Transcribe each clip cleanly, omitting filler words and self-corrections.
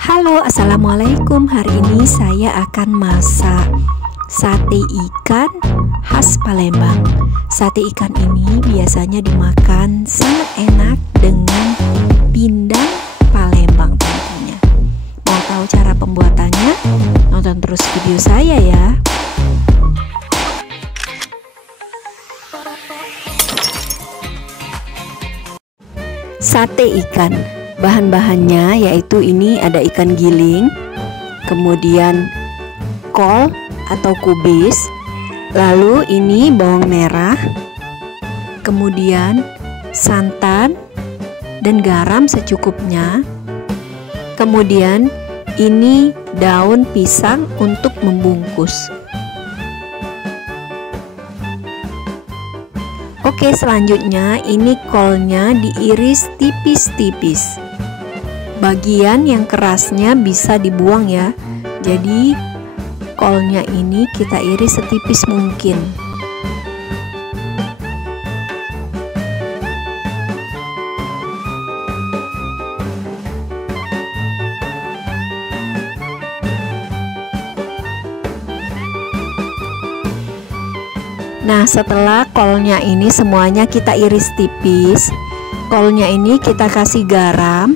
Halo, assalamualaikum. Hari ini saya akan masak sate ikan khas Palembang. Sate ikan ini biasanya dimakan sangat enak dengan pindang Palembang tentunya. Mau tahu cara pembuatannya? Nonton terus video saya ya. Sate ikan, bahan-bahannya yaitu ini ada ikan giling, kemudian kol atau kubis, lalu ini bawang merah, kemudian santan dan garam secukupnya, kemudian ini daun pisang untuk membungkus. Oke, selanjutnya ini kolnya diiris tipis-tipis. Bagian yang kerasnya bisa dibuang ya. Jadi kolnya ini kita iris setipis mungkin. Nah, setelah kolnya ini semuanya kita iris tipis, kolnya ini kita kasih garam,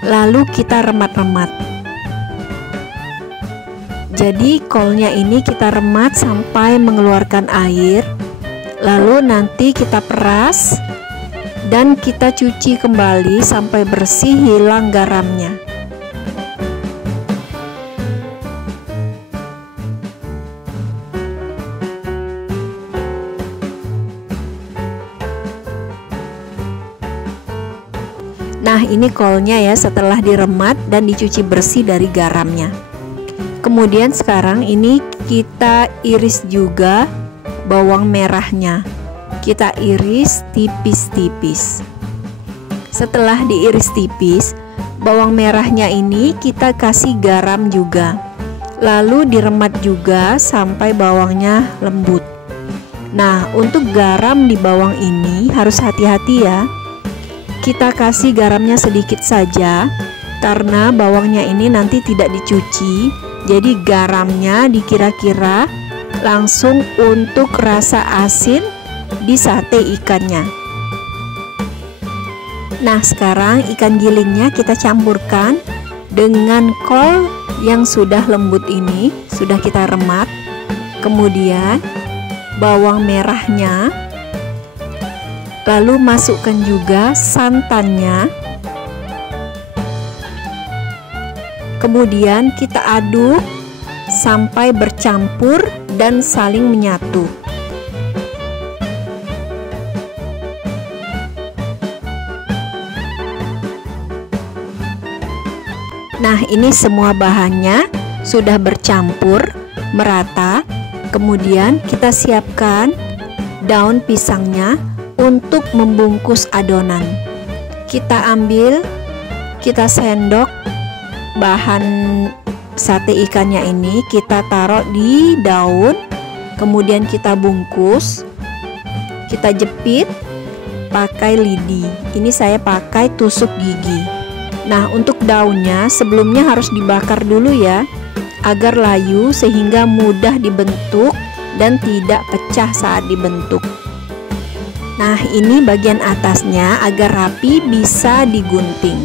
lalu kita remat-remat. Jadi kolnya ini kita remat sampai mengeluarkan air, lalu nanti kita peras dan kita cuci kembali sampai bersih, hilang garamnya. Nah, ini kolnya ya, setelah diremat dan dicuci bersih dari garamnya. Kemudian sekarang ini kita iris juga bawang merahnya. Kita iris tipis-tipis. Setelah diiris tipis, bawang merahnya ini kita kasih garam juga. Lalu diremat juga sampai bawangnya lembut. Nah, untuk garam di bawang ini harus hati-hati ya. Kita kasih garamnya sedikit saja karena bawangnya ini nanti tidak dicuci. Jadi garamnya dikira-kira langsung untuk rasa asin di sate ikannya. Nah, sekarang ikan gilingnya kita campurkan dengan kol yang sudah lembut ini, sudah kita remat. Kemudian bawang merahnya, lalu masukkan juga santannya. Kemudian kita aduk sampai bercampur dan saling menyatu. Nah, ini semua bahannya sudah bercampur merata. Kemudian kita siapkan daun pisangnya untuk membungkus adonan. Kita ambil, kita sendok bahan sate ikannya ini, kita taruh di daun, kemudian kita bungkus, kita jepit pakai lidi. Ini saya pakai tusuk gigi. Nah, untuk daunnya sebelumnya harus dibakar dulu ya, agar layu sehingga mudah dibentuk dan tidak pecah saat dibentuk. Nah, ini bagian atasnya agar rapi bisa digunting.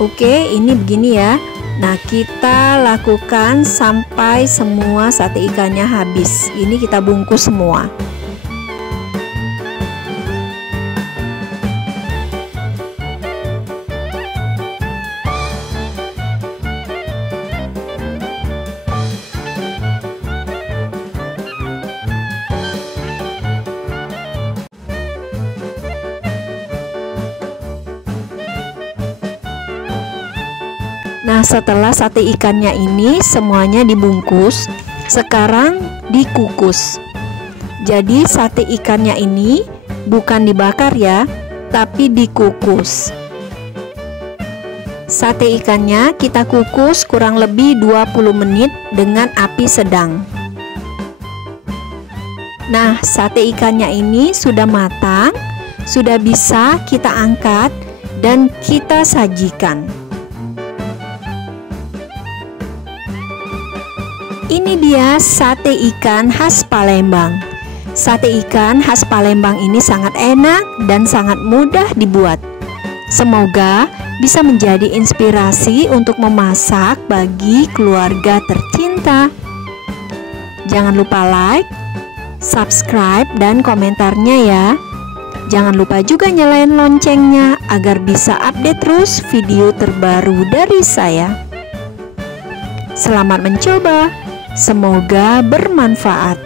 Oke, ini begini ya. Nah, kita lakukan sampai semua sate ikannya habis. Ini kita bungkus semua. Nah, setelah sate ikannya ini semuanya dibungkus, sekarang dikukus. Jadi sate ikannya ini bukan dibakar ya, tapi dikukus. Sate ikannya kita kukus kurang lebih 20 menit dengan api sedang. Nah, sate ikannya ini sudah matang, sudah bisa kita angkat dan kita sajikan. Ini dia sate ikan khas Palembang. Sate ikan khas Palembang ini sangat enak dan sangat mudah dibuat. Semoga bisa menjadi inspirasi untuk memasak bagi keluarga tercinta. Jangan lupa like, subscribe, dan komentarnya ya. Jangan lupa juga nyalain loncengnya agar bisa update terus video terbaru dari saya. Selamat mencoba, semoga bermanfaat.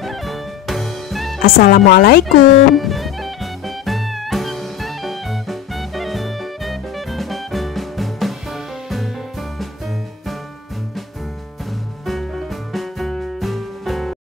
Assalamualaikum.